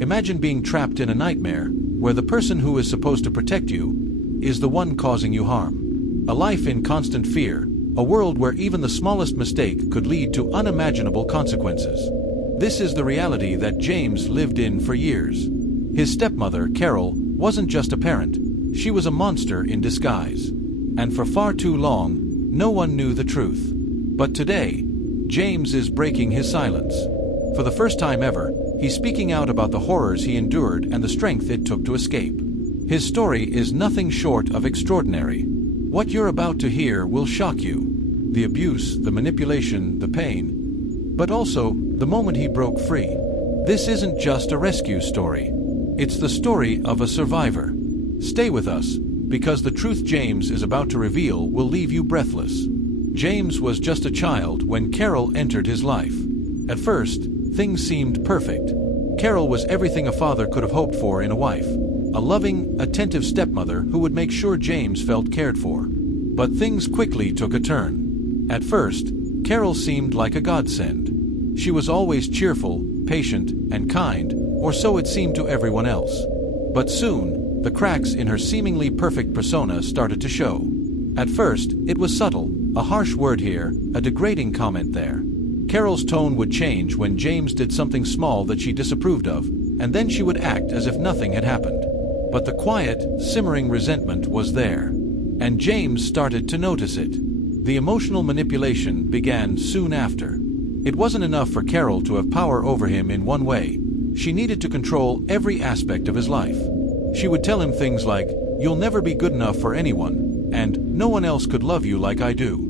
Imagine being trapped in a nightmare where the person who is supposed to protect you is the one causing you harm. A life in constant fear, a world where even the smallest mistake could lead to unimaginable consequences. This is the reality that James lived in for years. His stepmother, Carol, wasn't just a parent, she was a monster in disguise. And for far too long, no one knew the truth. But today, James is breaking his silence. For the first time ever, he's speaking out about the horrors he endured and the strength it took to escape. His story is nothing short of extraordinary. What you're about to hear will shock you. The abuse, the manipulation, the pain, but also the moment he broke free. This isn't just a rescue story. It's the story of a survivor. Stay with us, because the truth James is about to reveal will leave you breathless. James was just a child when Carol entered his life. At first, things seemed perfect. Carol was everything a father could have hoped for in a wife. A loving, attentive stepmother who would make sure James felt cared for. But things quickly took a turn. At first, Carol seemed like a godsend. She was always cheerful, patient, and kind, or so it seemed to everyone else. But soon, the cracks in her seemingly perfect persona started to show. At first, it was subtle, a harsh word here, a degrading comment there. Carol's tone would change when James did something small that she disapproved of, and then she would act as if nothing had happened. But the quiet, simmering resentment was there. And James started to notice it. The emotional manipulation began soon after. It wasn't enough for Carol to have power over him in one way. She needed to control every aspect of his life. She would tell him things like, "You'll never be good enough for anyone," and "No one else could love you like I do."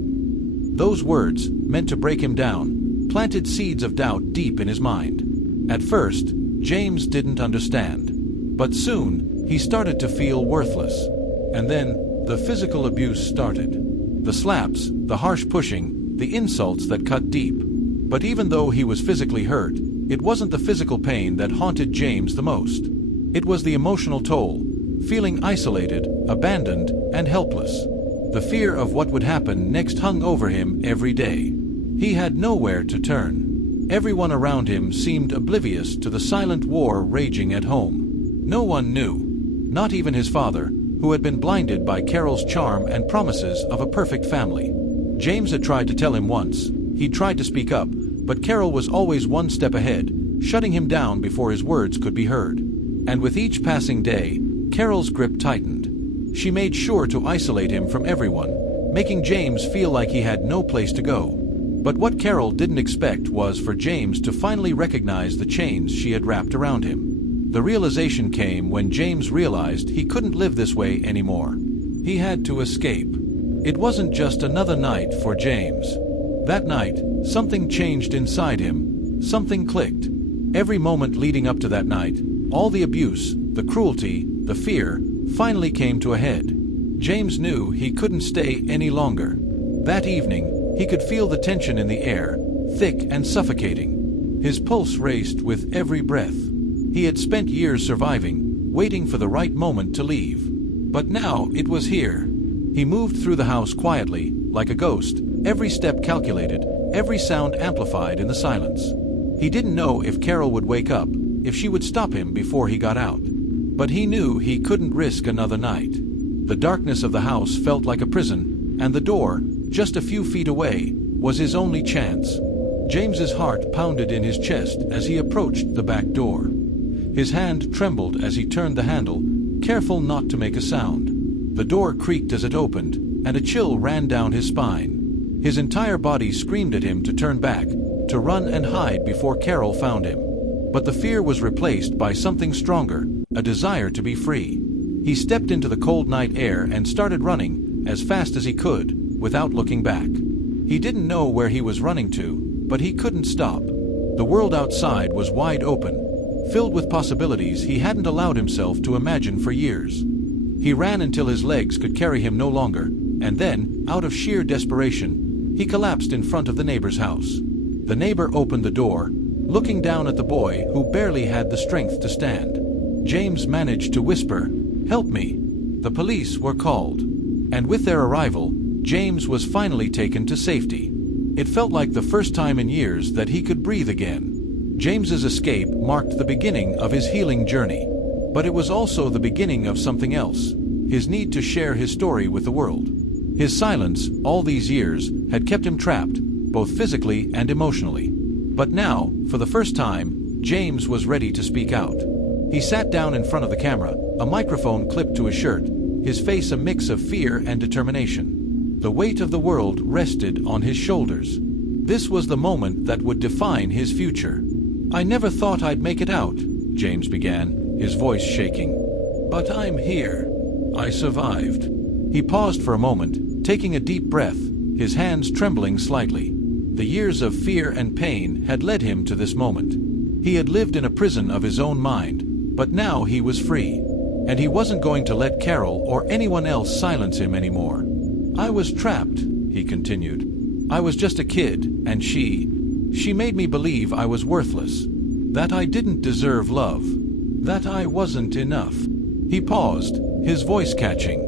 Those words, meant to break him down, planted seeds of doubt deep in his mind. At first, James didn't understand. But soon, he started to feel worthless. And then, the physical abuse started. The slaps, the harsh pushing, the insults that cut deep. But even though he was physically hurt, it wasn't the physical pain that haunted James the most. It was the emotional toll, feeling isolated, abandoned, and helpless. The fear of what would happen next hung over him every day. He had nowhere to turn. Everyone around him seemed oblivious to the silent war raging at home. No one knew, not even his father, who had been blinded by Carol's charm and promises of a perfect family. James had tried to tell him once. He tried to speak up, but Carol was always one step ahead, shutting him down before his words could be heard. And with each passing day, Carol's grip tightened. She made sure to isolate him from everyone, making James feel like he had no place to go. But what Carol didn't expect was for James to finally recognize the chains she had wrapped around him. The realization came when James realized he couldn't live this way anymore. He had to escape. It wasn't just another night for James. That night, something changed inside him. Something clicked. Every moment leading up to that night, all the abuse, the cruelty, the fear, finally came to a head. James knew he couldn't stay any longer. That evening, he could feel the tension in the air, thick and suffocating. His pulse raced with every breath. He had spent years surviving, waiting for the right moment to leave. But now it was here. He moved through the house quietly, like a ghost, every step calculated, every sound amplified in the silence. He didn't know if Carol would wake up, if she would stop him before he got out. But he knew he couldn't risk another night. The darkness of the house felt like a prison, and the door, just a few feet away, was his only chance. James's heart pounded in his chest as he approached the back door. His hand trembled as he turned the handle, careful not to make a sound. The door creaked as it opened, and a chill ran down his spine. His entire body screamed at him to turn back, to run and hide before Carol found him. But the fear was replaced by something stronger, a desire to be free. He stepped into the cold night air and started running, as fast as he could, without looking back. He didn't know where he was running to, but he couldn't stop. The world outside was wide open, filled with possibilities he hadn't allowed himself to imagine for years. He ran until his legs could carry him no longer, and then, out of sheer desperation, he collapsed in front of the neighbor's house. The neighbor opened the door, looking down at the boy who barely had the strength to stand. James managed to whisper, "Help me." The police were called. And with their arrival, James was finally taken to safety. It felt like the first time in years that he could breathe again. James's escape marked the beginning of his healing journey. But it was also the beginning of something else, his need to share his story with the world. His silence, all these years, had kept him trapped, both physically and emotionally. But now, for the first time, James was ready to speak out. He sat down in front of the camera, a microphone clipped to his shirt, his face a mix of fear and determination. The weight of the world rested on his shoulders. This was the moment that would define his future. "I never thought I'd make it out," James began, his voice shaking. "But I'm here. I survived." He paused for a moment, taking a deep breath, his hands trembling slightly. The years of fear and pain had led him to this moment. He had lived in a prison of his own mind, but now he was free. And he wasn't going to let Carol or anyone else silence him anymore. "I was trapped," he continued. "I was just a kid, and she made me believe I was worthless, that I didn't deserve love, that I wasn't enough." He paused, his voice catching.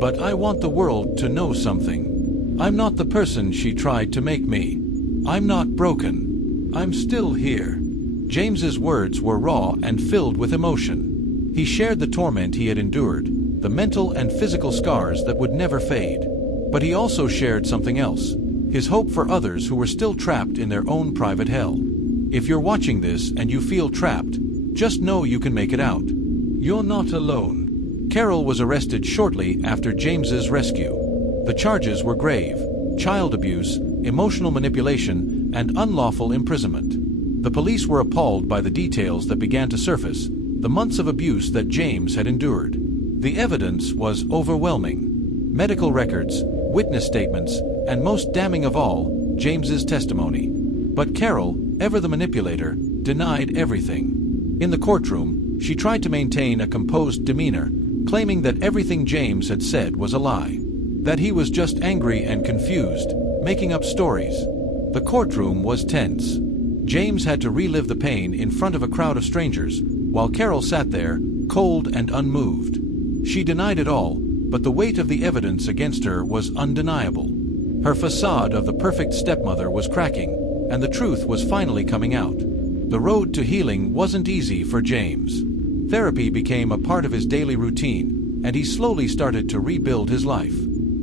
"But I want the world to know something. I'm not the person she tried to make me. I'm not broken. I'm still here." James's words were raw and filled with emotion. He shared the torment he had endured, the mental and physical scars that would never fade. But he also shared something else, his hope for others who were still trapped in their own private hell. If you're watching this and you feel trapped, just know you can make it out. You're not alone. Carol was arrested shortly after James's rescue. The charges were grave: child abuse, emotional manipulation, and unlawful imprisonment. The police were appalled by the details that began to surface, the months of abuse that James had endured. The evidence was overwhelming. Medical records, witness statements, and most damning of all, James's testimony. But Carol, ever the manipulator, denied everything. In the courtroom, she tried to maintain a composed demeanor, claiming that everything James had said was a lie, that he was just angry and confused, making up stories. The courtroom was tense. James had to relive the pain in front of a crowd of strangers, while Carol sat there, cold and unmoved. She denied it all, but the weight of the evidence against her was undeniable. Her facade of the perfect stepmother was cracking, and the truth was finally coming out. The road to healing wasn't easy for James. Therapy became a part of his daily routine, and he slowly started to rebuild his life.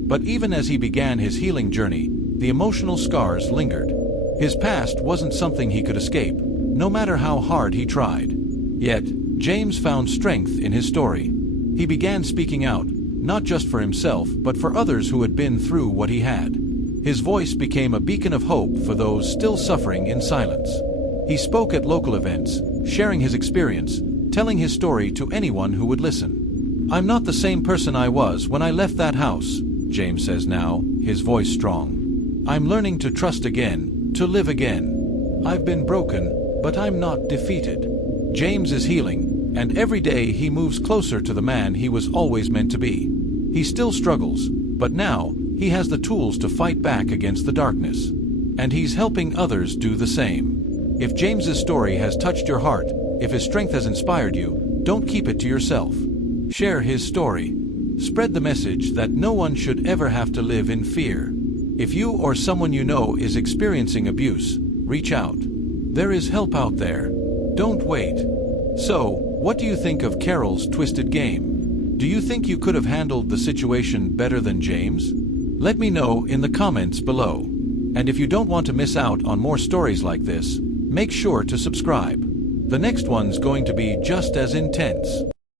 But even as he began his healing journey, the emotional scars lingered. His past wasn't something he could escape, no matter how hard he tried. Yet, James found strength in his story. He began speaking out, not just for himself, but for others who had been through what he had. His voice became a beacon of hope for those still suffering in silence. He spoke at local events, sharing his experience, telling his story to anyone who would listen. "I'm not the same person I was when I left that house," James says now, his voice strong. "I'm learning to trust again, to live again. I've been broken, but I'm not defeated." James is healing, and every day he moves closer to the man he was always meant to be. He still struggles, but now he has the tools to fight back against the darkness. And he's helping others do the same. If James's story has touched your heart, if his strength has inspired you, don't keep it to yourself. Share his story. Spread the message that no one should ever have to live in fear. If you or someone you know is experiencing abuse, reach out. There is help out there. Don't wait. So, what do you think of Carol's twisted game? Do you think you could have handled the situation better than James? Let me know in the comments below. And if you don't want to miss out on more stories like this, make sure to subscribe. The next one's going to be just as intense.